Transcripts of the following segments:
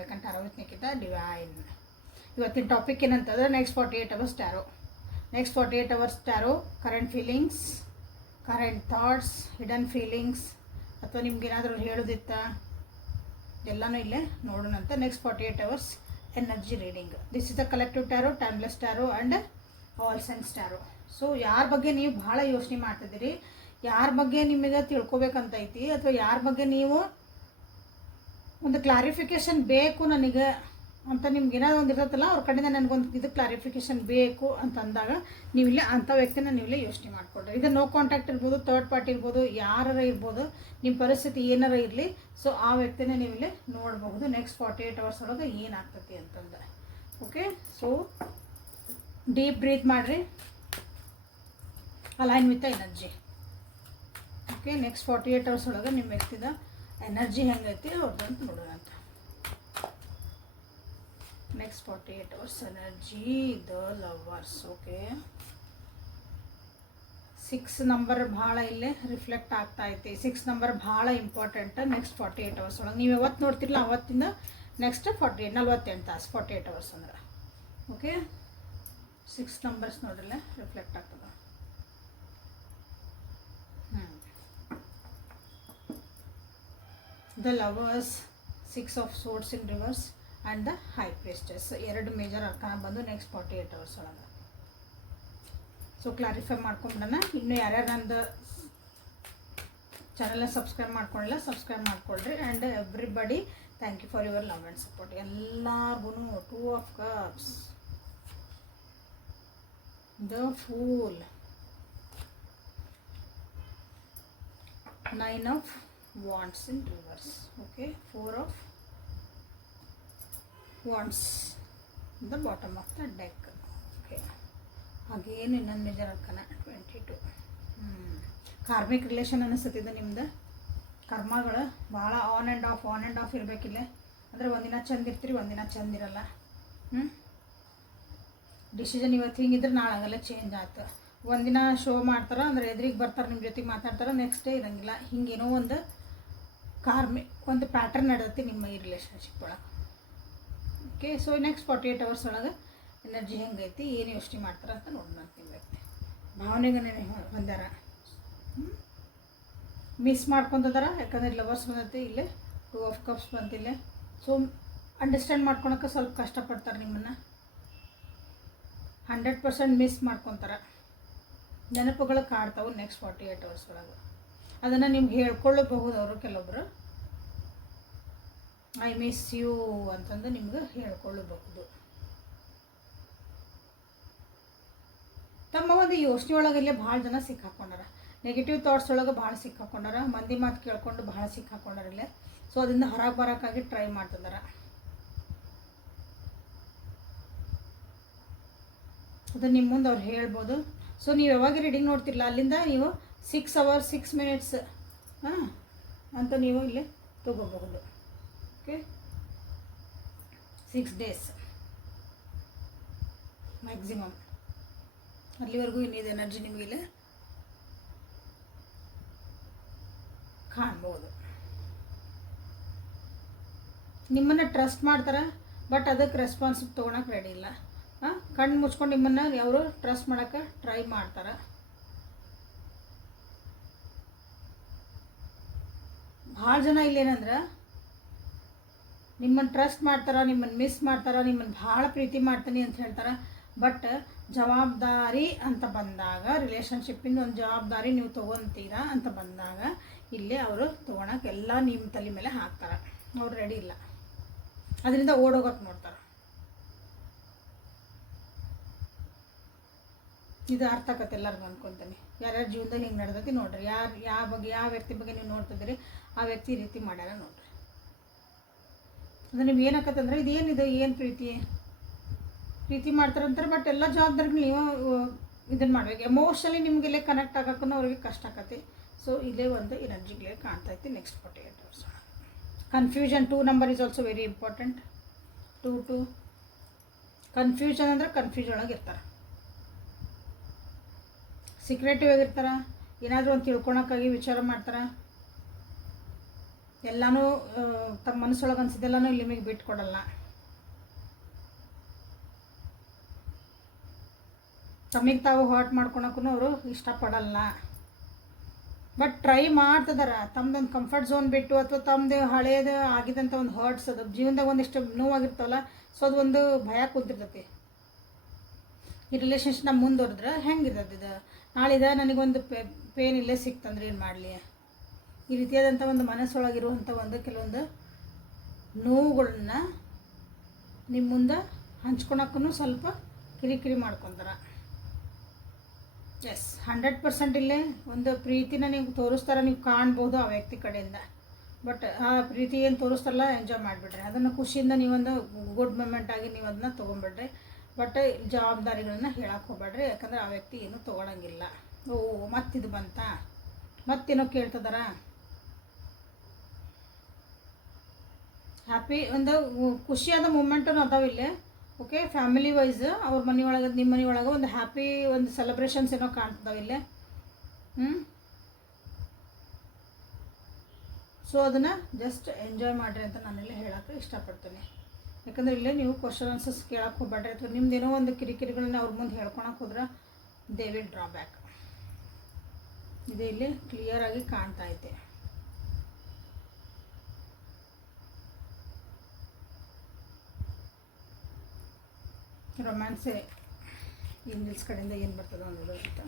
ವೇಕನ್ tarot with Nikhita divine. ಇವತ್ತಿನ topic ಏನಂತಂದ್ರೆ next 48 hours tarot. Next 48 hours tarot, current feelings, current thoughts, hidden feelings, ಅಥವಾ ನಿಮ್ಗೇನಾದರೂ ಹೇಳೋದಿತ್ತ ಎಲ್ಲನೂ ಇಲ್ಲೇ ನೋಡೋಣಂತ. Next 48 hours energy reading. This is the collective tarot, timeless tarot and all sense tarot. So ಯಾರ ಬಗ್ಗೆ ನೀವು ಭಾಳ ಯೋಚನೆ ಮಾಡ್ತಿದ್ದೀರಿ, ಯಾರ ಬಗ್ಗೆ ನಿಮಗೆ ತಿಳ್ಕೊಬೇಕಂತ ಐತಿ, ಅಥವಾ ಯಾರ ಬಗ್ಗೆ ನೀವು ಒಂದು ಕ್ಲಾರಿಫಿಕೇಷನ್ ಬೇಕು ನನಗೆ ಅಂತ ನಿಮ್ಗೆ ಏನಾದ್ರು ಒಂದು ಇರುತ್ತಲ್ಲ, ಅವ್ರ ಕಡೆಯಿಂದ ನನಗೊಂದು ಇದು ಕ್ಲಾರಿಫಿಕೇಷನ್ ಬೇಕು ಅಂತ ಅಂದಾಗ ನೀವಿಲ್ಲೇ ಅಂಥ ವ್ಯಕ್ತಿನ ನೀವಿಲ್ಲೇ ಯೋಚನೆ ಮಾಡಿಕೊಡ್ರಿ. ಇದು ನೋ ಕಾಂಟ್ಯಾಕ್ಟ್ ಇರ್ಬೋದು, ಥರ್ಡ್ ಪಾರ್ಟಿ ಇರ್ಬೋದು, ಯಾರ ಇರ್ಬೋದು, ನಿಮ್ಮ ಪರಿಸ್ಥಿತಿ ಏನಾರ ಇರಲಿ. ಸೊ ಆ ವ್ಯಕ್ತಿನ ನೀವಿಲ್ಲೇ ನೋಡಬಹುದು ನೆಕ್ಸ್ಟ್ 48 ಅವರ್ಸ್ ಒಳಗೆ ಏನಾಗ್ತತಿ ಅಂತಂದ್ರೆ. ಓಕೆ, ಸೊ ಡೀಪ್ ಬ್ರೀತ್ ಮಾಡಿರಿ, align with energy. Okay, next 48 hours ಒಳಗೆ ನಿಮ್ಮ ವ್ಯಕ್ತಿದ ಎನರ್ಜಿ ಹೆಂಗೈತಿ ಅವ್ರದ್ದಂತ ನೋಡೋಣ ಅಂತ. Next 48 hours energy, the lovers. Okay, 6 number ಭಾಳ ಇಲ್ಲೇ ರಿಫ್ಲೆಕ್ಟ್ ಆಗ್ತಾ ಐತಿ. 6 ನಂಬರ್ ಭಾಳ ಇಂಪಾರ್ಟೆಂಟ್ ನೆಕ್ಸ್ಟ್ 48 ಅವರ್ಸ್ ಒಳಗೆ. ನೀವು ಯಾವತ್ತು ನೋಡ್ತಿರಲ್ಲ ಅವತ್ತಿಂದ ನೆಕ್ಸ್ಟ್ 48 ತಾಸು 48 ಅವರ್ಸ್ ಅಂದ್ರೆ. ಓಕೆ, 6 ನಂಬರ್ಸ್ ನೋಡ್ರಲ್ಲ ರಿಫ್ಲೆಕ್ಟ್ ಆಗ್ತದೆ. The lovers, 6 of swords in reverse and the high priestess. 2 major arcana ಬಂದು ನೆಕ್ಸ್ಟ್ 48 ಅವರ್ಸ್ ಒಳಗೆ. ಸೊ ಕ್ಲಾರಿಫೈ ಮಾಡ್ಕೊಂಬಿಡೋಣ. ಇನ್ನೂ ಯಾರ್ಯಾರು ನಂದು ಚಾನಲ್ನ ಸಬ್ಸ್ಕ್ರೈಬ್ ಮಾಡ್ಕೊಳ್ಳಿಲ್ಲ, ಸಬ್ಸ್ಕ್ರೈಬ್ ಮಾಡ್ಕೊಳ್ರಿ. And everybody thank you for your love and support. ಎಲ್ಲರಿಗೂ 2 of cups, the fool, 9 of wands in reverse. Okay, 4 of wands in the bottom of the deck. Okay, again ಇನ್ನೊಂದು major ಅರ್ಕನ 22. Karmic relation ಅನಿಸ್ತತಿದೆ ನಿಮ್ದು. ಕರ್ಮಗಳು ಭಾಳ on and of ಇರಬೇಕಿಲ್ಲ. ಅಂದರೆ ಒಂದಿನ ಚಂದ ಇರ್ತೀರಿ, ಒಂದಿನ ಚಂದ ಇರಲ್ಲ. ಡಿಸಿಷನ್ ಇವತ್ತು ಹಿಂಗಿದ್ರೆ ನಾಳೆ ಆಗಲ್ಲ, ಚೇಂಜ್ ಆಯ್ತು. ಒಂದಿನ ಶೋ ಮಾಡ್ತಾರೆ ಅಂದರೆ ಎದುರಿಗೆ ಬರ್ತಾರೆ, ನಿಮ್ಮ ಜೊತೆಗೆ ಮಾತಾಡ್ತಾರೆ, ನೆಕ್ಸ್ಟ್ ಡೇ ಇರೋಂಗಿಲ್ಲ. ಹಿಂಗೇನೋ ಒಂದು ಒಂದು ಪ್ಯಾಟರ್ನ್ ನಡೆದೈತಿ ನಿಮ್ಮ ಈ ರಿಲೇಷನ್ಶಿಪ್ ಒಳಗೆ. ಓಕೆ, ಸೊ ನೆಕ್ಸ್ಟ್ 48 ಅವರ್ಸ್ ಒಳಗೆ ಎನರ್ಜಿ ಹೆಂಗೈತಿ, ಏನು ಯೋಚನೆ ಮಾಡ್ತಾರೆ ಅಂತ ನೋಡೋಣ. ನಿಮ್ಮ ವ್ಯಕ್ತಿ ಭಾವನೆಗನೇ ಬಂದಾರ, ಮಿಸ್ ಮಾಡ್ಕೊತದಾರ. ಯಾಕಂದರೆ ಲವರ್ಸ್ ಬಂದೈತಿ, ಇಲ್ಲೇ 2 ಆಫ್ ಕಪ್ಸ್ ಬಂತಿಲ್ಲೇ. ಸೊ ಅಂಡರ್ಸ್ಟ್ಯಾಂಡ್ ಮಾಡ್ಕೊಳಕ್ಕೆ ಸ್ವಲ್ಪ ಕಷ್ಟಪಡ್ತಾರೆ ನಿಮ್ಮನ್ನು. 100% ಮಿಸ್ ಮಾಡ್ಕೊತಾರೆ. ನೆನಪುಗಳು ಕಾಡ್ತಾವೆ ನೆಕ್ಸ್ಟ್ 48 ಅವರ್ಸ್ ಒಳಗೆ. ಅದನ್ನು ನಿಮ್ಗೆ ಹೇಳ್ಕೊಳ್ಳಬಹುದು ಅವರು ಕೆಲವೊಬ್ಬರು. ಐ ಮಿಸ್ ಯು ಅಂತಂದು ನಿಮ್ಗೆ ಹೇಳ್ಕೊಳ್ಳಬಹುದು. ತಮ್ಮ ಒಂದು ಯೋಚನೆ ಒಳಗಲ್ಲೇ ಭಾಳ ಜನ ಸಿಕ್ಕಾಕೊಂಡಾರ. ನೆಗೆಟಿವ್ ಥಾಟ್ಸ್ ಒಳಗೆ ಭಾಳ ಸಿಕ್ಕಾಕೊಂಡಾರ. ಮಂದಿ ಮಾತು ಕೇಳ್ಕೊಂಡು ಭಾಳ ಸಿಕ್ಕಾಕೊಂಡಾರಿಲ್ಲೇ. ಸೊ ಅದರಿಂದ ಹೊರಗೆ ಬರೋಕ್ಕಾಗಿ ಟ್ರೈ ಮಾಡ್ತಿದಾರ. ಅದು ನಿಮ್ಮ ಮುಂದೆ ಅವ್ರು ಹೇಳ್ಬೋದು. ಸೊ ನೀವು ಯಾವಾಗ ರೀಡಿಂಗ್ ನೋಡ್ತಿರಲ್ಲ ಅಲ್ಲಿಂದ ನೀವು 6 hours 6 minutes ಅಂತ ನೀವು ಇಲ್ಲಿ ತಗೋಬಹುದು. Okay, 6 days maximum. ಅಲ್ಲಿವರೆಗೂ ಇನ್ನಿದು ಎನರ್ಜಿ ನಿಮಗೆ ಇಲ್ಲಿ ಕಾಣ್ಬೋದು. ನಿಮ್ಮನ್ನು ಟ್ರಸ್ಟ್ ಮಾಡ್ತಾರೆ, ಬಟ್ ಅದಕ್ಕೆ ರೆಸ್ಪಾನ್ಸಿಬ್ ತೊಗೊಳಕ್ಕೆ ರೆಡಿ ಇಲ್ಲ. ಕಣ್ಣು ಮುಚ್ಕೊಂಡು ನಿಮ್ಮನ್ನು ಅವರು ಟ್ರಸ್ಟ್ ಮಾಡೋಕ್ಕೆ ಟ್ರೈ ಮಾಡ್ತಾರೆ. ಭಾಳ ಜನ ಇಲ್ಲೇನಂದ್ರೆ ನಿಮ್ಮನ್ನು ಟ್ರಸ್ಟ್ ಮಾಡ್ತಾರೆ, ನಿಮ್ಮನ್ನು ಮಿಸ್ ಮಾಡ್ತಾರೆ, ನಿಮ್ಮನ್ನು ಭಾಳ ಪ್ರೀತಿ ಮಾಡ್ತೀನಿ ಅಂತ ಹೇಳ್ತಾರೆ. ಬಟ್ ಜವಾಬ್ದಾರಿ ಅಂತ ಬಂದಾಗ, ರಿಲೇಷನ್ಶಿಪ್ಪಿಂದ ಒಂದು ಜವಾಬ್ದಾರಿ ನೀವು ತೊಗೊತೀರಾ ಅಂತ ಬಂದಾಗ ಇಲ್ಲೇ ಅವರು ತೊಗೊಳಕ್ಕೆ ಎಲ್ಲ ನಿಮ್ಮ ತಲೆ ಮೇಲೆ ಹಾಕ್ತಾರೆ. ಅವ್ರು ರೆಡಿ ಇಲ್ಲ, ಅದರಿಂದ ಓಡೋಗಕ್ಕೆ ನೋಡ್ತಾರೆ. ಇದು ಅರ್ಥ ಆಗತ್ತೆ ಎಲ್ಲರಿಗೂ ಅನ್ಕೊತೀನಿ. ಯಾರ್ಯಾರ ಜೀವನದಲ್ಲಿ ಹಿಂಗೆ ನಡೆದೈತಿ ನೋಡ್ರಿ. ಯಾವ ವ್ಯಕ್ತಿ ಬಗ್ಗೆ ನೀವು ನೋಡ್ತಿದ್ದೀರಿ ಆ ವ್ಯಕ್ತಿ ಈ ರೀತಿ ಮಾಡ್ಯಾರ ನೋಡ್ರಿ. ಅದು ನಿಮ್ಗೆ ಏನಾಕತ್ತಂದ್ರೆ ಇದೇನಿದೆ, ಏನು ಪ್ರೀತಿ ಮಾಡ್ತಾರಂತಾರೆ, ಬಟ್ ಎಲ್ಲ ಜವಾಬ್ದಾರಿಗಳು ನೀವು ಇದನ್ನು ಮಾಡ್ಬೇಕು. ಎಮೋಷನಲಿ ನಿಮಗೆಲ್ಲೇ ಕನೆಕ್ಟ್ ಆಗೋಕ್ಕೂ ಅವ್ರಿಗೆ ಕಷ್ಟ ಆಕತಿ. ಸೊ ಇಲ್ಲೇ ಒಂದು ಎನರ್ಜಿಗಳೇ ಕಾಣ್ತೈತಿ next 48 hours. Confusion 2 number is also very important. 2 confusion ಅಂದರೆ ಕನ್ಫ್ಯೂಷನ್ ಒಳಗೆ ಇರ್ತಾರೆ. ಸೀಕ್ರೆಟಿವ್ ಆಗಿರ್ತಾರೆ, ಏನಾದರೂ ಒಂದು ತಿಳ್ಕೊಳಕ್ಕಾಗಿ ವಿಚಾರ ಮಾಡ್ತಾರೆ. ಎಲ್ಲನೂ ತಮ್ಮ ಮನಸ್ಸೊಳಗೆ ಅನ್ಸಿದ್ದೆಲ್ಲನೂ ಇಲ್ಲಿ ನಿಮಗೆ ಬಿಟ್ಕೊಡಲ್ಲ. ತಮಗೆ ತಾವು ಹರ್ಟ್ ಮಾಡ್ಕೊಳಕ್ಕೂ ಅವರು ಇಷ್ಟಪಡಲ್ಲ. ಬಟ್ ಟ್ರೈ ಮಾಡ್ತಿದಾರೆ ತಮ್ಮದೊಂದು ಕಂಫರ್ಟ್ ಝೋನ್ ಬಿಟ್ಟು, ಅಥವಾ ತಮ್ಮದು ಹಳೇದು ಆಗಿದ್ದಂಥ ಒಂದು ಹರ್ಟ್ಸ್ ಅದು ಜೀವನದಾಗ ಒಂದಿಷ್ಟು ನೋವಾಗಿರ್ತಾವಲ್ಲ, ಸೊ ಅದು ಒಂದು ಭಯ ಕೂತಿರ್ತೈತಿ. ಈ ರಿಲೇಷನ್ಶಿಪ್ ನಮ್ಮ ಮುಂದುವರೆದ್ರೆ ಹೆಂಗಿರ್ತದೆ ಇದು, ನಾಳಿದ ನನಗೊಂದು ಪೇನ್ ಇಲ್ಲೇ ಸಿಕ್ತಂದ್ರೆ ಏನು ಮಾಡಲಿ, ಈ ರೀತಿಯಾದಂಥ ಒಂದು ಮನಸ್ಸೊಳಗಿರುವಂಥ ಒಂದು ಕೆಲವೊಂದು ನೋವುಗಳನ್ನ ನಿಮ್ಮ ಮುಂದೆ ಹಂಚ್ಕೊಳಕ್ಕೂ ಸ್ವಲ್ಪ ಕಿರಿಕಿರಿ ಮಾಡ್ಕೊತಾರೆ. ಎಸ್ 100% ಇಲ್ಲೇ ಒಂದು ಪ್ರೀತಿನ ನೀವು ತೋರಿಸ್ತಾರೆ, ನೀವು ಕಾಣ್ಬೋದು ಆ ವ್ಯಕ್ತಿ ಕಡೆಯಿಂದ. ಬಟ್ ಆ ಪ್ರೀತಿ ಏನು ತೋರಿಸ್ತಾರಲ್ಲ ಎಂಜಾಯ್ ಮಾಡಿಬಿಡ್ರಿ, ಅದನ್ನು ಖುಷಿಯಿಂದ ನೀವೊಂದು ಗುಡ್ ಮೂಮೆಂಟ್ ಆಗಿ ನೀವು ಅದನ್ನ ತೊಗೊಂಬಿಡ್ರಿ. ಬಟ್ ಜವಾಬ್ದಾರಿಗಳನ್ನ ಹೇಳಕ್ಕೆ ಹೋಗ್ಬೇಡ್ರಿ, ಯಾಕಂದ್ರೆ ಆ ವ್ಯಕ್ತಿ ಏನೂ ತೊಗೊಳಂಗಿಲ್ಲ. ಓ ಮತ್ತಿದು ಬಂತ, ಮತ್ತೇನೋ ಕೇಳ್ತದಾರ. ಹ್ಯಾಪಿ ಒಂದು ಖುಷಿಯಾದ ಮೂಮೆಂಟೂ ಅದಾವಿಲ್ಲೇ. ಓಕೆ, ಫ್ಯಾಮಿಲಿ ವೈಸ್ ಅವ್ರ ಮನೆಯೊಳಗೆ ನಿಮ್ಮ ಮನೆಯೊಳಗೆ ಒಂದು ಹ್ಯಾಪಿ ಒಂದು ಸೆಲೆಬ್ರೇಷನ್ಸ್ ಏನೋ ಕಾಣ್ತದಾವಿಲ್ಲೇ. ಸೊ ಅದನ್ನು ಜಸ್ಟ್ ಎಂಜಾಯ್ ಮಾಡಿರಿ ಅಂತ ನಾನೆಲ್ಲ ಹೇಳೋಕ್ಕೆ ಇಷ್ಟಪಡ್ತೀನಿ. ಯಾಕಂದರೆ ಇಲ್ಲೇ ನೀವು ಕ್ವಶನ್ ಆನ್ಸರ್ಸ್ ಕೇಳಕ್ಕೆ ಹೋಗ್ಬೇಡ್ರಿ, ಅಥವಾ ನಿಮ್ದೇನೋ ಒಂದು ಕಿರಿಕಿರಿಗಳನ್ನ ಅವ್ರ ಮುಂದೆ ಹೇಳ್ಕೊಳಕ್ಕೆ ಹೋದ್ರೆ ದೇ ವಿಲ್ ಡ್ರಾ ಬ್ಯಾಕ್. ಇದೇ ಇಲ್ಲಿ ಕ್ಲಿಯರಾಗಿ ಕಾಣ್ತಾ ಐತೆ. ರೊಮ್ಯಾನ್ಸೇ ಏಂಜಲ್ಸ್ ಕಡೆಯಿಂದ ಏನು ಬರ್ತದೆ ಅನ್ನೋದು ಅಂತ.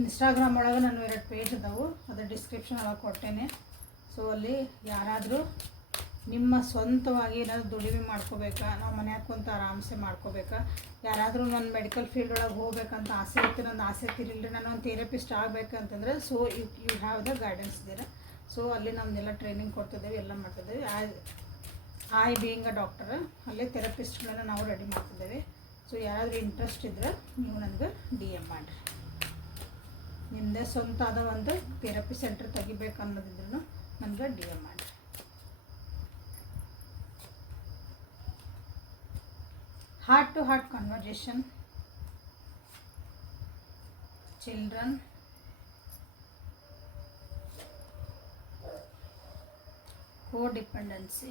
ಇನ್ಸ್ಟಾಗ್ರಾಮ್ ಒಳಗೆ ನಾನು 2 ಪೇಜ್ ಅದಾವು, ಅದು ಡಿಸ್ಕ್ರಿಪ್ಷನ್ ಒಳಗೆ ಕೊಟ್ಟೇನೆ. ಸೊ ಅಲ್ಲಿ ಯಾರಾದರೂ ನಿಮ್ಮ ಸ್ವಂತವಾಗಿ ಏನಾದರೂ ದುಡಿಮೆ ಮಾಡ್ಕೋಬೇಕಾ, ನಾವು ಮನ್ಯಾಗ ಕುಂತ ಆರಾಮ್ಸೆ ಮಾಡ್ಕೋಬೇಕಾ, ಯಾರಾದರೂ ನನ್ನ ಮೆಡಿಕಲ್ ಫೀಲ್ಡ್ ಒಳಗೆ ಹೋಗ್ಬೇಕಂತ ಆಸೆ ಇತ್ತು, ನನ್ನ ಆಸೆ ತಿರಿಲ್ರಿ ನಾನು ಒಂದು ಥೆರಪಿಸ್ಟ್ ಆಗಬೇಕಂತಂದ್ರೆ, so you have the guidance ಇದ್ದೀರಾ. ಸೊ ಅಲ್ಲಿ ನಮ್ಮನ್ನೆಲ್ಲ ಟ್ರೈನಿಂಗ್ ಕೊಡ್ತಿದ್ದೇವೆ, ಎಲ್ಲ ಮಾಡ್ತಿದ್ದೇವೆ. ಐ ಬೀಯಿಂಗ್ ಅ ಡಾಕ್ಟರ್, ಅಲ್ಲೇ ಥೆರಪಿಸ್ಟ್ಗಳನ್ನ ನಾವು ರೆಡಿ ಮಾಡ್ತಿದ್ದೇವೆ. ಸೊ ಯಾರಾದರೂ ಇಂಟ್ರೆಸ್ಟ್ ಇದ್ದರೆ ನೀವು ನನಗೆ DM ಮಾಡಿರಿ. ನಿಮ್ಮದೇ ಸ್ವಂತ ಆದ ಒಂದು ಥೆರಪಿ ಸೆಂಟರ್ ತೆಗಿಬೇಕು ಅನ್ನೋದಿದ್ರು ನನಗೆ DM ಮಾಡಿರಿ. Heart to heart conversation, children, codependency,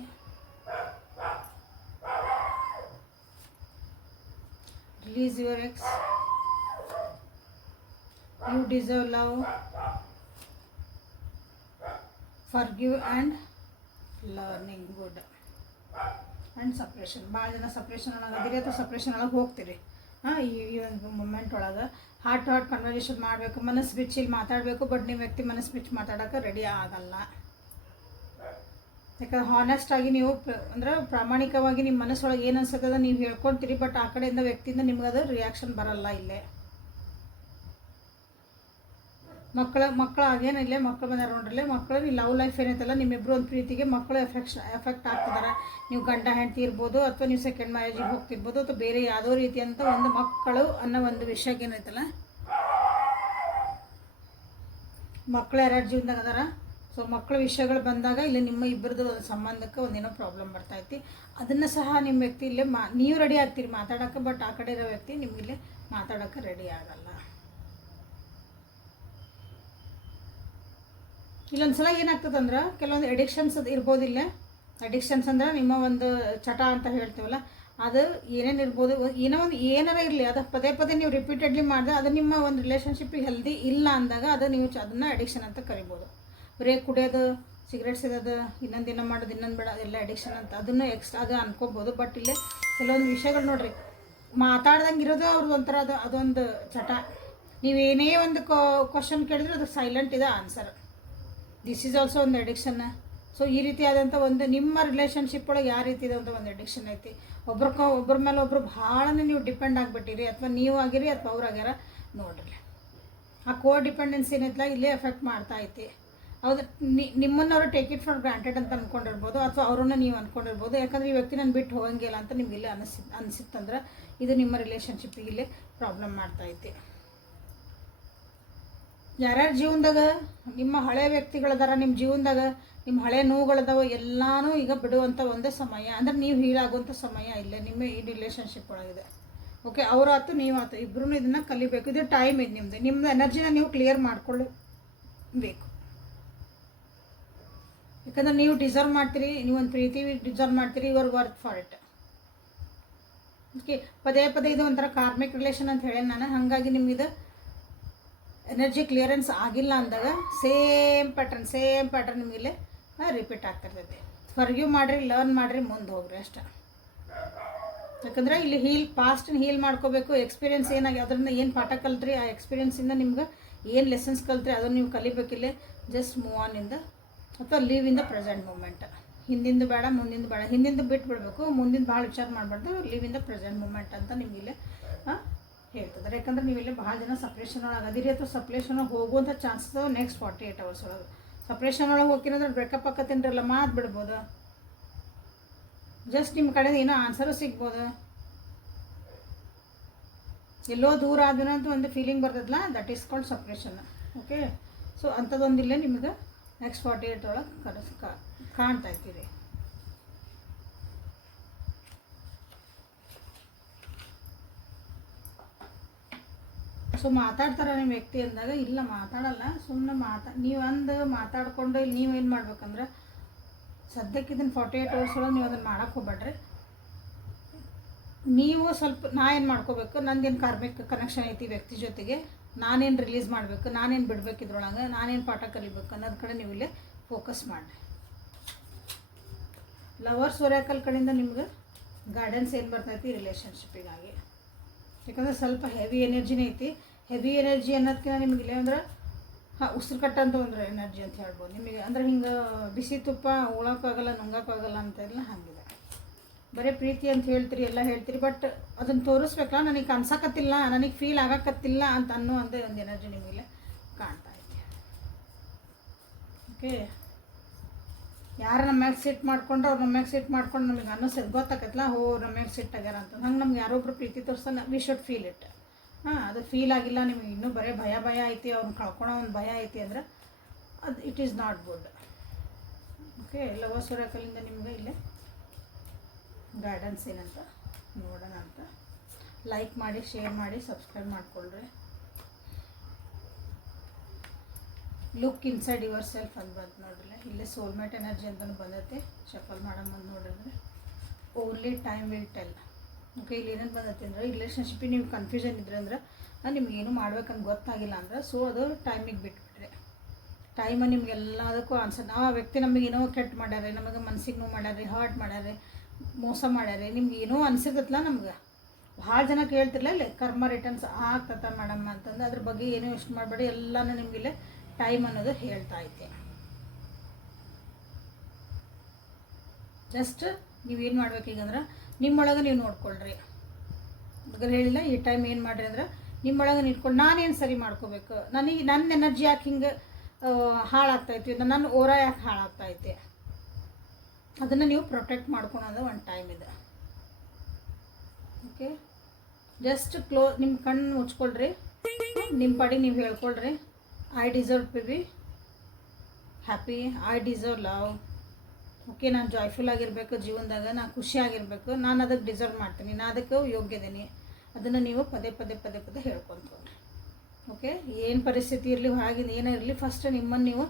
release your ex, you deserve love, forgive and learning good, and separation. ಭಾಳ ಜನ ಸಪ್ರೇಷನ್ ಒಳಗೆ ಅದಿರಿ ಅಥವಾ ಸಪ್ರೇಷನ್ ಒಳಗೆ ಹೋಗ್ತೀರಿ. ಈ ಒಂದು ಮೂಮೆಂಟ್ ಒಳಗೆ ಹಾರ್ಟ್ ಟು ಹಾರ್ಟ್ ಕನ್ವರ್ಸೇಷನ್ ಮಾಡಬೇಕು, ಮನಸ್ಸು ಬಿಚ್ಚಿ ಇಲ್ಲಿ ಮಾತಾಡಬೇಕು. ಬಟ್ ನೀವು ವ್ಯಕ್ತಿ ಮನಸ್ಸು ಬಿಚ್ಚಿ ಮಾತಾಡೋಕೆ ರೆಡಿ ಆಗಲ್ಲ. ಯಾಕಂದ್ರೆ ಹಾನೆಸ್ಟಾಗಿ ನೀವು ಅಂದ್ರೆ ಪ್ರಾಮಾಣಿಕವಾಗಿ ನಿಮ್ಮ ಮನಸ್ಸೊಳಗೆ ಏನು ಅನ್ಸುತ್ತದ ನೀವು ಹೇಳ್ಕೊಳ್ತೀರಿ. ಬಟ್ ಆ ಕಡೆಯಿಂದ ವ್ಯಕ್ತಿಯಿಂದ ನಿಮ್ಗದು ರಿಯಾಕ್ಷನ್ ಬರಲ್ಲ. ಇಲ್ಲೇ ಮಕ್ಕಳು ಆಗೇನಿಲ್ಲ, ಮಕ್ಕಳು ಬಂದಾರ ನೋಡ್ರಲ್ಲೇ, ಮಕ್ಕಳು ಈ ಲವ್ ಲೈಫ್ ಏನೈತಲ್ಲ ನಿಮ್ಮಿಬ್ಬರು ಒಂದು ಪ್ರೀತಿಗೆ ಮಕ್ಕಳು ಎಫೆಕ್ಟ್ ಆಗ್ತಿದ್ದಾರೆ. ನೀವು ಗಂಡ ಹೆಂಡತಿ ಇರ್ಬೋದು, ಅಥವಾ ನೀವು ಸೆಕೆಂಡ್ ಮ್ಯಾರೇಜಿಗೆ ಹೋಗ್ತಿರ್ಬೋದು, ಅಥವಾ ಬೇರೆ ಯಾವುದೋ ರೀತಿಯಂಥ ಒಂದು ಮಕ್ಕಳು ಅನ್ನೋ ಒಂದು ವಿಷಯಕ್ಕೆ ಏನೈತಲ್ಲ, ಮಕ್ಕಳು ಯಾರ್ಯಾರ ಜೀವನದಾಗ ಅದಾರ. ಸೊ ಮಕ್ಕಳ ವಿಷಯಗಳು ಬಂದಾಗ ಇಲ್ಲಿ ನಿಮ್ಮ ಇಬ್ಬರದು ಸಂಬಂಧಕ್ಕೆ ಒಂದೇನೋ ಪ್ರಾಬ್ಲಮ್ ಬರ್ತೈತಿ. ಅದನ್ನು ಸಹ ನಿಮ್ಮ ವ್ಯಕ್ತಿ ಇಲ್ಲೇ ನೀವು ರೆಡಿ ಆಗ್ತೀರಿ ಮಾತಾಡೋಕ್ಕೆ. ಬಟ್ ಆ ಕಡೆ ಇರೋ ವ್ಯಕ್ತಿ ನಿಮಗಿಲ್ಲೇ ಮಾತಾಡೋಕ್ಕೆ ರೆಡಿ ಆಗಲ್ಲ. ಇಲ್ಲೊಂದು ಸಲ ಏನಾಗ್ತದಂದ್ರೆ ಕೆಲವೊಂದು ಎಡಿಕ್ಷನ್ಸ್ ಇರ್ಬೋದಿಲ್ಲ. ಅಡಿಕ್ಷನ್ಸ್ ಅಂದ್ರೆ ನಿಮ್ಮ ಒಂದು ಚಟ ಅಂತ ಹೇಳ್ತೀವಲ್ಲ, ಅದು ಏನೇನು ಇರ್ಬೋದು, ಏನಾರ ಇರಲಿ, ಅದು ಪದೇ ಪದೇ ನೀವು ರಿಪೀಟೆಡ್ಲಿ ಮಾಡಿದ್ರೆ ಅದು ನಿಮ್ಮ ಒಂದು ರಿಲೇಷನ್ಶಿಪ್ಪಿಗೆ ಹೆಲ್ದಿ ಇಲ್ಲ ಅಂದಾಗ ಅದು ನೀವು ಅದನ್ನು ಅಡಿಕ್ಷನ್ ಅಂತ ಕರಿಬೋದು. ಬರೀ ಕುಡಿಯೋದು, ಸಿಗರೇಟ್ ಸೇದೋದು, ಇನ್ನೊಂದು ದಿನ ಮಾಡೋದು, ಇನ್ನೊಂದು ಬೇಡ, ಅದೆಲ್ಲ ಅಡಿಕ್ಷನ್ ಅಂತ ಅದನ್ನು ಎಕ್ಸ್ಟ್ರಾ ಅದು ಅನ್ಕೋಬೋದು. ಬಟ್ ಇಲ್ಲೇ ಕೆಲವೊಂದು ವಿಷಯಗಳು ನೋಡ್ರಿ, ಮಾತಾಡ್ದಂಗೆ ಇರೋದು ಅವ್ರದ್ದು ಒಂಥರ ಅದೊಂದು ಚಟ. ನೀವೇನೇ ಒಂದು ಕ್ವಶನ್ ಕೇಳಿದ್ರೆ ಅದು ಸೈಲೆಂಟ್ ಇದೆ ಆನ್ಸರ್. ದಿಸ್ ಈಸ್ ಆಲ್ಸೋ ಒಂದು ಅಡಿಕ್ಷನ್. ಸೊ ಈ ರೀತಿಯಾದಂಥ ಒಂದು ನಿಮ್ಮ ರಿಲೇಷನ್ಶಿಪ್ ಒಳಗೆ ಯಾವ ರೀತಿ ಇದೆ ಅಂತ ಒಂದು ಅಡಿಕ್ಷನ್ ಐತಿ. ಒಬ್ಬರ ಮೇಲೆ ಒಬ್ಬರು ಭಾಳನೇ ನೀವು ಡಿಪೆಂಡ್ ಆಗಿಬಿಟ್ಟಿರಿ, ಅಥವಾ ನೀವು ಆಗಿರಿ ಅಥವಾ ಅವ್ರಾಗ್ಯಾರ ನೋಡ್ರಿ. ಆ ಡಿಪೆಂಡೆನ್ಸಿ ಏನೈತಲ್ಲ ಇಲ್ಲೇ ಎಫೆಕ್ಟ್ ಮಾಡ್ತಾ ಐತಿ. ಹೌದು, ನಿಮ್ಮನ್ನು ಅವರು ಟೇಕ್ ಇಟ್ ಫಾರ್ ಗ್ರಾಂಟೆಡ್ ಅಂತ ಅಂದ್ಕೊಂಡಿರ್ಬೋದು, ಅಥವಾ ಅವ್ರನ್ನ ನೀವು ಅಂದ್ಕೊಂಡಿರ್ಬೋದು. ಯಾಕಂದರೆ ಈ ವ್ಯಕ್ತಿ ನಾನು ಬಿಟ್ಟು ಹೋಗಂಗಿಲ್ಲ ಅಂತ ನಿಮ್ಗೆ ಇಲ್ಲೇ ಅನಿಸಿತ್ತಂದ್ರೆ ಇದು ನಿಮ್ಮ ರಿಲೇಷನ್ಶಿಪ್ಪಿಗೆ ಇಲ್ಲೇ ಪ್ರಾಬ್ಲಮ್ ಮಾಡ್ತಾಯಿತ್ತು. ಯಾರ್ಯಾರ ಜೀವನದಾಗ ನಿಮ್ಮ ಹಳೆ ವ್ಯಕ್ತಿಗಳದಾರ, ನಿಮ್ಮ ಜೀವನದಾಗ ನಿಮ್ಮ ಹಳೆ ನೋವುಗಳದಾವ, ಎಲ್ಲನೂ ಈಗ ಬಿಡುವಂಥ ಒಂದೇ ಸಮಯ, ಅಂದರೆ ನೀವು ಹೀಳಾಗುವಂಥ ಸಮಯ ಇಲ್ಲೇ ನಿಮ್ಮ ಈ ರಿಲೇಷನ್ಶಿಪ್ ಒಳಗಿದೆ. ಓಕೆ, ಅವರಾತು ನೀವಾತು ಇಬ್ಬರೂ ಇದನ್ನು ಕಲಿಬೇಕು. ಇದು ಟೈಮ್ ಇದೆ ನಿಮ್ಮದು ಎನರ್ಜಿನ ನೀವು ಕ್ಲಿಯರ್ ಮಾಡ್ಕೊಳ್ಳಬೇಕು. ಯಾಕಂದ್ರೆ ನೀವು ಡಿಸರ್ವ್ ಮಾಡ್ತೀರಿ, ನೀವೊಂದು ಪ್ರೀತಿ ಡಿಸರ್ವ್ ಮಾಡ್ತೀರಿ, your worth for it. Okay, ಪದೇ ಪದೇ ಇದು ಒಂಥರ ಕಾರ್ಮಿಕ್ ರಿಲೇಷನ್ ಅಂತ ಹೇಳಿ ನಾನು. ಹಾಗಾಗಿ ನಿಮಗಿದು ಎನರ್ಜಿ ಕ್ಲಿಯರೆನ್ಸ್ ಆಗಿಲ್ಲ ಅಂದಾಗ ಸೇಮ್ ಪ್ಯಾಟರ್ನ್ ನಿಮಗಿಲ್ಲೇ ರಿಪೀಟ್ ಆಗ್ತಿರ್ತೈತೆ. ಫರ್ಗ್ಯೂ ಮಾಡಿರಿ, ಲರ್ನ್ ಮಾಡಿರಿ, ಮುಂದೆ ಹೋಗ್ರಿ ಅಷ್ಟೇ. ಯಾಕಂದರೆ ಇಲ್ಲಿ ಪಾಸ್ಟನ್ನ ಹೀಲ್ ಮಾಡ್ಕೋಬೇಕು. ಎಕ್ಸ್ಪೀರಿಯನ್ಸ್ ಏನಾಗಿ ಅದರಿಂದ ಏನು ಪಾಠ ಕಲ್ತ್ರಿ, ಆ ಎಕ್ಸ್ಪೀರಿಯನ್ಸಿಂದ ನಿಮ್ಗೆ ಏನು ಲೆಸನ್ಸ್ ಕಲ್ತ್ರಿ ಅದನ್ನು ನೀವು ಕಲಿಬೇಕಿಲ್ಲೇ. ಜಸ್ಟ್ ಮೂವ್ ಆನ್ ಇಂದ ಅಥವಾ live in the present moment. ಹಿಂದಿಂದು ಬೇಡ, ಮುಂದಿಂದು ಬೇಡ. ಹಿಂದಿಂದು ಬಿಟ್ಬಿಡ್ಬೇಕು, ಮುಂದಿಂದು ಭಾಳ ವಿಚಾರ ಮಾಡಬಾರ್ದು. Live in the present moment ಅಂತ ನಿಮಗಿಲ್ಲೇ ಹೇಳ್ತಿದ್ದಾರೆ. ಯಾಕಂದ್ರೆ ನೀವಿಲ್ಲೇ ಭಾಳ ಜನ ಸಪ್ರೇಷನ್ ಒಳಗೆ ಅದಿರಿ ಅಥವಾ ಸಪ್ರೇಷನ್ ಒಳಗೆ ಹೋಗುವಂಥ ಚಾನ್ಸಸ್ ನೆಕ್ಸ್ಟ್ 48 hours ಒಳಗೆ. ಸಪ್ರೇಷನ್ ಒಳಗೆ ಹೋಗಿರೋದ್ರೆ ಬ್ರೇಕಪ್ ಆಕತ್ತೇನ್ರಲ್ಲ, ಮಾತು ಬಿಡ್ಬೋದು. ಜಸ್ಟ್ ನಿಮ್ಮ ಕಡೆಯಿಂದ ಏನೋ ಆನ್ಸರು ಸಿಗ್ಬೋದು. ಎಲ್ಲೋ ದೂರ ಆದ್ವಿ ಅಂತ ಒಂದು ಫೀಲಿಂಗ್ ಬರ್ತದಲ್ಲ, that is called suppression. Okay, so ಅಂಥದ್ದೊಂದಿಲ್ಲೇ ನಿಮಗೆ ನೆಕ್ಸ್ಟ್ 48 ಒಳಗೆ ಕಾಣ್ತಾ ಇರ್ತೀರಿ. ಸೊ ಮಾತಾಡ್ತಾರೆ ನಿಮ್ಮ ವ್ಯಕ್ತಿ ಅಂದಾಗ, ಇಲ್ಲ ಮಾತಾಡಲ್ಲ, ಸುಮ್ಮನೆ ನೀವು ಮಾತಾಡಿಕೊಂಡು ಇಲ್ಲಿ ನೀವೇನು ಮಾಡ್ಬೇಕಂದ್ರೆ ಸದ್ಯಕ್ಕೆ ಇದನ್ನು 48 hours ಒಳಗೆ ನೀವು ಅದನ್ನು ಮಾಡೋಕ್ಕೆ ಹೋಗ್ಬೇಡ್ರಿ. ನೀವು ಸ್ವಲ್ಪ ನಾ ಏನು ಮಾಡ್ಕೋಬೇಕು, ನಂದೇನು ಕಾರ್ಮಿಕ್ ಕನೆಕ್ಷನ್ ಐತಿ ವ್ಯಕ್ತಿ ಜೊತೆಗೆ, ನಾನೇನು ರಿಲೀಸ್ ಮಾಡಬೇಕು, ನಾನೇನು ಬಿಡ್ಬೇಕು ಇದ್ರೊಳಗೆ, ನಾನೇನು ಪಾಠ ಕಲಿಬೇಕು ಅನ್ನೋದು ಕಡೆ ನೀವು ಇಲ್ಲೇ ಫೋಕಸ್ ಮಾಡಿರಿ. ಲವರ್ಸ್ ಒರಾಕಲ್ ಕಡೆಯಿಂದ ನಿಮ್ಗೆ ಗೈಡೆನ್ಸ್ ಏನು ಬರ್ತೈತಿ ರಿಲೇಷನ್ಶಿಪ್ಪಿಗಾಗಿ. ಯಾಕಂದರೆ ಸ್ವಲ್ಪ ಹೆವಿ ಎನರ್ಜಿನೇ ಐತಿ. ಹೆವಿ ಎನರ್ಜಿ ಅನ್ನೋದಕ್ಕಿಂತ ನಿಮ್ಗೆ ಇಲ್ಲೇ ಅಂದ್ರೆ ಉಸಿರು ಕಟ್ಟಂತ ಒಂದು ಎನರ್ಜಿ ಅಂತ ಹೇಳ್ಬೋದು ನಿಮಗೆ. ಅಂದ್ರೆ ಹಿಂಗೆ ಬಿಸಿ ತುಪ್ಪ ಉಳೋಕ್ಕಾಗಲ್ಲ, ನುಂಗೋಕ್ಕಾಗಲ್ಲ ಅಂತೆಲ್ಲ ಹಾಗಿದೆ. ಬರೀ ಪ್ರೀತಿ ಅಂತ ಹೇಳ್ತೀರಿ, ಎಲ್ಲ ಹೇಳ್ತೀರಿ, ಬಟ್ ಅದನ್ನು ತೋರಿಸ್ಬೇಕಲ್ಲ, ನನಗೆ ಅನ್ಸಕತ್ತಿಲ್ಲ, ನನಗೆ ಫೀಲ್ ಆಗಕತ್ತಿಲ್ಲ ಅಂತ ಅನ್ನೋ ಒಂದು ಎನರ್ಜಿ ನಿಮಗಿಲ್ಲ ಕಾಣ್ತಾ ಐತಿ. ಓಕೆ, ಯಾರು ನಮ್ಮ ಮ್ಯಾಗೆ ಸಿಟ್ ಮಾಡ್ಕೊಂಡ್ರೆ ಅವ್ರು ನಮ್ಮ ಮ್ಯಾಗೆ ಸಿಟ್ ಮಾಡ್ಕೊಂಡು ನಮಗೆ ಅನ್ನಿಸ್ತದೆ, ಗೊತ್ತಾಗತ್ತಲ್ಲ, ನಮ್ಮ ಮ್ಯಾಗೆ ಸಿಟ್ ಆಗ್ಯಾರ ಅಂತ. ಹಂಗೆ ನಮ್ಗೆ ಯಾರೊಬ್ರು ಪ್ರೀತಿ ತೋರಿಸ್ತಾನೆ, ವಿ ಶುಡ್ ಫೀಲ್ ಇಟ್. ಅದು ಫೀಲ್ ಆಗಿಲ್ಲ ನಿಮಗೆ, ಇನ್ನೂ ಬರೀ ಭಯ ಐತಿ, ಅವ್ರನ್ನ ಕಳ್ಕೊಳೋ ಒಂದು ಭಯ ಐತಿ ಅಂದ್ರೆ ಅದು it is not good. Okay, lovers ಒರಾಕಲಿಂದ ನಿಮ್ಗೆ ಇಲ್ಲೇ ಗೈಡೆನ್ಸ್ ಏನಂತ ನೋಡೋಣ ಅಂತ. ಲೈಕ್ ಮಾಡಿ, ಶೇರ್ ಮಾಡಿ, ಸಬ್ಸ್ಕ್ರೈಬ್ ಮಾಡಿಕೊಳ್ಳ್ರಿ. ಲುಕ್ ಇನ್ಸೈಡ್ ಯುವರ್ ಸೆಲ್ಫ್ ಅಂತ ಬಂದು ನೋಡ್ರಿ. ಇಲ್ಲೇ ಸೋಲ್ಮೇಟ್ ಎನರ್ಜಿ ಅಂತಲೂ ಬಂದೈತೆ. ಶಫಲ್ ಮಾಡೋಣ ಬಂದು ನೋಡಿದ್ರೆ only time will tell. Okay, ಇಲ್ಲಿ ಏನೇನು ಬಂದೈತೆ ಅಂದರೆ, ರಿಲೇಷನ್ಶಿಪ್ಪಿಗೆ ನೀವು ಕನ್ಫ್ಯೂಷನ್ ಇದ್ರೆ ಅಂದ್ರೆ ನಿಮ್ಗೇನು ಮಾಡ್ಬೇಕಂತ ಗೊತ್ತಾಗಿಲ್ಲ ಅಂದ್ರೆ, ಸೊ ಅದು ಟೈಮಿಗೆ ಬಿಟ್ಬಿಟ್ರೆ ಟೈಮ ನಿಮಗೆಲ್ಲದಕ್ಕೂ ಆನ್ಸರ್. ಆ ವ್ಯಕ್ತಿ ನಮಗೇನೋ ಕೆಟ್ಟ ಮಾಡ್ಯಾರೆ, ನಮಗೆ ಮನಸ್ಸಿಗೆ ನೋವು ಮಾಡ್ಯಾರೆ, ಹರ್ಟ್ ಮಾಡ್ಯಾರೆ, ಮೋಸ ಮಾಡ್ಯಾರೆ, ನಿಮ್ಗೆ ಏನೋ ಅನಿಸಿರ್ತಲ್ಲ. ನಮ್ಗೆ ಭಾಳ ಜನ ಕೇಳ್ತಿರ್ಲ ಇಲ್ಲಿ ಕರ್ಮ ರಿಟರ್ನ್ಸ್ ಆಗ್ತತ ಮೇಡಮ್ ಅಂತಂದು. ಅದ್ರ ಬಗ್ಗೆ ಏನೂ ಇಷ್ಟು ಮಾಡಬೇಡಿ, ಎಲ್ಲನೂ ನಿಮಗಿಲ್ಲೇ ಟೈಮ್ ಅನ್ನೋದು ಹೇಳ್ತಾ ಐತೆ. ಜಸ್ಟ್ ನೀವೇನು ಮಾಡ್ಬೇಕೀಗಂದ್ರೆ ನಿಮ್ಮೊಳಗೆ ನೀವು ನೋಡ್ಕೊಳ್ರಿ. ಅದ್ರ ಹೇಳಿಲ್ಲ, ಈ ಟೈಮ್ ಏನು ಮಾಡಿರಿ ಅಂದ್ರೆ ನಿಮ್ಮೊಳಗೆ ನಿಂತ್ಕೊಂಡು ನಾನೇನು ಸರಿ ಮಾಡ್ಕೋಬೇಕು, ನನಗೆ ನನ್ನ ಎನರ್ಜಿ ಯಾಕೆ ಹಿಂಗೆ ಹಾಳಾಗ್ತಾಯಿತ್ತು, ನನ್ನ ಓರ ಯಾಕೆ ಹಾಳಾಗ್ತಾಯಿದೆ, ಅದನ್ನು ನೀವು ಪ್ರೊಟೆಕ್ಟ್ ಮಾಡ್ಕೊಳೋದು ಒಂದು ಟೈಮ್ ಇದೆ. ಓಕೆ, ಜಸ್ಟ್ ನಿಮ್ಮ ಕಣ್ಣು ಮುಚ್ಕೊಳ್ರಿ, ನಿಮ್ಮ ಪಾಡಿಗೆ ನೀವು ಹೇಳ್ಕೊಳ್ರಿ, I deserve to be happy, I deserve love. Okay, ನಾನು ಜಾಯ್ಫುಲ್ ಆಗಿರಬೇಕು ಜೀವನದಾಗ, ನಾನು ಖುಷಿಯಾಗಿರಬೇಕು, ನಾನು ಅದಕ್ಕೆ ಡಿಸರ್ವ್ ಮಾಡ್ತೀನಿ, ನಾನು ಅದಕ್ಕೆ ಯೋಗ್ಯದೇನೆ. ಅದನ್ನು ನೀವು ಪದೇ ಪದೇ ಪದೇ ಪದೇ ಹೇಳ್ಕೊತೀವಿ. ಓಕೆ, ಏನು ಪರಿಸ್ಥಿತಿ ಇರಲಿ, ಹೊರಗಿಂದ ಏನೇ ಇರಲಿ, ಫಸ್ಟ್ ನಿಮ್ಮನ್ನು ನೀವು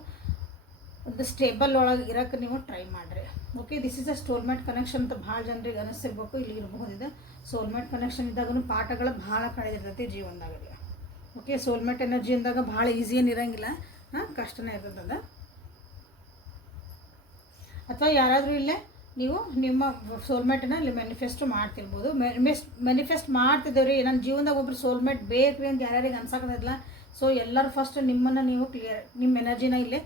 ಒಂದು ಸ್ಟೇಬಲ್ ಒಳಗೆ ಇರೋಕ್ಕೆ ನೀವು ಟ್ರೈ ಮಾಡಿರಿ. Okay, this is a soulmate connection ಅಂತ ಭಾಳ ಜನರಿಗೆ ಅನಿಸ್ತಿರ್ಬೇಕು. ಇಲ್ಲಿ ಇರಬಹುದಿದೆ ಸೋಲ್ಮೇಟ್ ಕನೆಕ್ಷನ್ ಇದ್ದಾಗೂ ಪಾಠಗಳು ಭಾಳ ಕಳೆದಿರ್ತೈತಿ ಜೀವನದಾಗಲಿ. ಓಕೆ, ಸೋಲ್ಮೇಟ್ ಎನರ್ಜಿ ಅಂದಾಗ ಭಾಳ ಈಸಿ ಏನು ಇರೋಂಗಿಲ್ಲ, ಕಷ್ಟನೇ ಇರ್ತದೆ. ಅಥವಾ ಯಾರಾದರೂ ಇಲ್ಲೇ ನೀವು ನಿಮ್ಮ ಸೋಲ್ಮೇಟನ್ನ ಇಲ್ಲಿ ಮ್ಯಾನಿಫೆಸ್ಟ್ ಮಾಡ್ತಿರ್ಬೋದು. ಮ್ಯಾನಿಫೆಸ್ಟ್ ಮಾಡ್ತಿದ್ದೇವ್ರಿ, ನನ್ನ ಜೀವನದಾಗ ಒಬ್ರು ಸೋಲ್ಮೇಟ್ ಬೇಕ್ರಿ ಅಂತ ಯಾರ್ಯಾರಿಗೆ ಅನ್ಸಕ್ಕದಿಲ್ಲ. ಸೊ ಎಲ್ಲರೂ ಫಸ್ಟ್ ನಿಮ್ಮನ್ನು ನೀವು ನಿಮ್ಮ ಎನರ್ಜಿನ ಇಲ್ಲೇ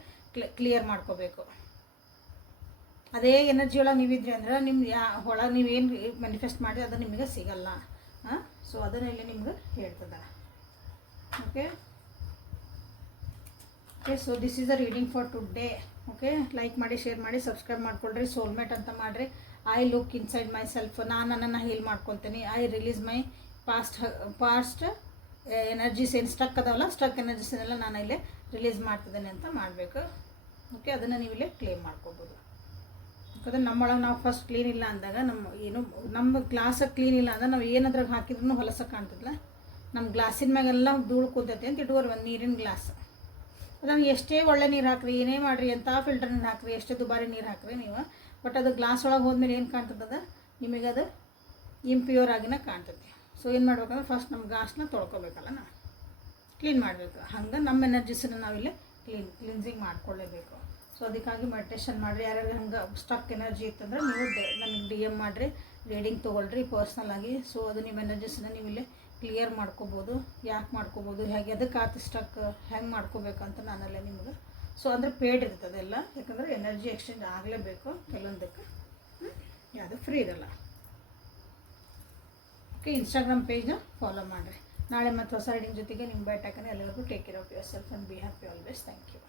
ಕ್ಲಿಯರ್ ಮಾಡ್ಕೋಬೇಕು. ಅದೇ ಎನರ್ಜಿ ಒಳಗೆ ನೀವಿದ್ರಿ ಅಂದ್ರೆ ನಿಮ್ಮ ಒಳಗೆ ನೀವೇನು ಮ್ಯಾನಿಫೆಸ್ಟ್ ಮಾಡಿದ್ರೆ ಅದು ನಿಮಗೆ ಸಿಗಲ್ಲ. ಸೊ ಅದನ್ನು ಇಲ್ಲಿ ನಿಮ್ಗೆ ಹೇಳ್ತದೆ. Okay, so this is the reading for today. Okay, like ಮಾಡಿ, ಶೇರ್ ಮಾಡಿ, ಸಬ್ಸ್ಕ್ರೈಬ್ ಮಾಡ್ಕೊಳ್ರಿ. ಸೋಲ್ಮೇಟ್ ಅಂತ ಮಾಡಿರಿ. I look inside my self, ನಾನು ನನ್ನನ್ನು ಹೀಲ್ ಮಾಡ್ಕೊತೀನಿ. I release my past energies ಏನು ಸ್ಟಕ್ ಅದಾವಲ್ಲ, ಸ್ಟಕ್ ಎನರ್ಜೀಸನ್ನೆಲ್ಲ ನಾನು ಇಲ್ಲೇ ರಿಲೀಸ್ ಮಾಡ್ತಿದ್ದೇನೆ ಅಂತ ಮಾಡಬೇಕು. ಓಕೆ, ಅದನ್ನು ನೀವು ಇಲ್ಲೇ ಕ್ಲೇಮ್ ಮಾಡ್ಕೋಬೋದು. ಯಾಕಂದ್ರೆ ನಮ್ಮೊಳಗೆ ನಾವು ಫಸ್ಟ್ ಕ್ಲೀನ್ ಇಲ್ಲ ಅಂದಾಗ ನಮ್ಮ ಗ್ಲಾಸಾಗ ಕ್ಲೀನ್ ಇಲ್ಲ ಅಂದ್ರೆ ನಾವು ಏನಾದ್ರಾಗ ಹಾಕಿದ್ರೂ ಹೊಲಸ ಕಾಣ್ತದಲ್ಲ. ನಮ್ಮ ಗ್ಲಾಸಿನ ಮ್ಯಾಗೆಲ್ಲ ಧೂಳು ಕೂತೈತೆ ಅಂತ ಇಟ್ಕೋರಿ, ಒಂದು ನೀರಿನ ಗ್ಲಾಸ್. ಅದನ್ನು ಎಷ್ಟೇ ಒಳ್ಳೆ ನೀರು ಹಾಕ್ರಿ, ಏನೇ ಮಾಡಿರಿ, ಎಂಥ ಫಿಲ್ಟರ್ ನೀರು ಹಾಕ್ರಿ, ಎಷ್ಟೇ ದುಬಾರಿ ನೀರು ಹಾಕ್ರಿ ನೀವು, ಬಟ್ ಅದು ಗ್ಲಾಸ್ ಒಳಗೆ ಹೋದ್ಮೇಲೆ ಏನು ಕಾಣ್ತದ, ನಿಮಗೆ ಅದು ಇಂಪ್ಯೂರ್ ಆಗಿನ ಕಾಣ್ತದೆ. ಸೊ ಏನು ಮಾಡ್ಬೇಕಂದ್ರೆ ಫಸ್ಟ್ ನಮ್ಮ ಗ್ಲಾಸ್ನ ತೊಳ್ಕೊಬೇಕಲ್ಲ, ನಾವು ಕ್ಲೀನ್ ಮಾಡಬೇಕು. ಹಂಗೆ ನಮ್ಮ ಎನರ್ಜೀಸನ್ನು ನಾವಿಲ್ಲಿ ಕ್ಲೀನ್ಸಿಂಗ್ ಮಾಡ್ಕೊಳ್ಳೇಬೇಕು. ಸೊ ಅದಕ್ಕಾಗಿ ಮೆಡಿಟೇಷನ್ ಮಾಡಿರಿ. ಯಾರ್ಯಾರು ಹಂಗೆ ಸ್ಟಕ್ ಎನರ್ಜಿ ಇತ್ತಂದ್ರೆ ನೀವು ನನಗೆ DM ಮಾಡಿರಿ, ರೀಡಿಂಗ್ ತೊಗೊಳ್ರಿ ಪರ್ಸ್ನಲಾಗಿ. ಸೊ ಅದು ನಿಮ್ಮ ಎನರ್ಜೀಸನ್ನು ನೀವು ಇಲ್ಲಿ ಕ್ಲಿಯರ್ ಮಾಡ್ಕೋಬೋದು. ಯಾಕೆ ಮಾಡ್ಕೋಬೋದು, ಹೇಗೆ ಅದಕ್ಕೆ ಆತ ಸ್ಟಕ್ ಹೆಂಗೆ ಮಾಡ್ಕೋಬೇಕಂತ ನಾನಲ್ಲೇ ನಿಮ್ಗೆ. ಸೊ ಅಂದರೆ ಪೇಡ್ ಇರ್ತದೆ ಎಲ್ಲ, ಯಾಕಂದರೆ ಎನರ್ಜಿ ಎಕ್ಸ್ಚೇಂಜ್ ಆಗಲೇಬೇಕು ಕೆಲವೊಂದಕ್ಕೆ, ಯಾವುದು ಫ್ರೀ ಇರಲ್ಲ. ಓಕೆ, ಇನ್ಸ್ಟಾಗ್ರಾಮ್ ಪೇಜ್ನ ಫಾಲೋ ಮಾಡಿರಿ. ನಾಳೆ ಮತ್ತು ಹೊಸ ರೀಡಿಂಗ್ ಜೊತೆಗೆ ನಿಮ್ಮ ಭೇಟಿ ಹಾಕೋಣ. ಎಲ್ಲರಿಗೂ take care of yourself and be happy always. Thank you.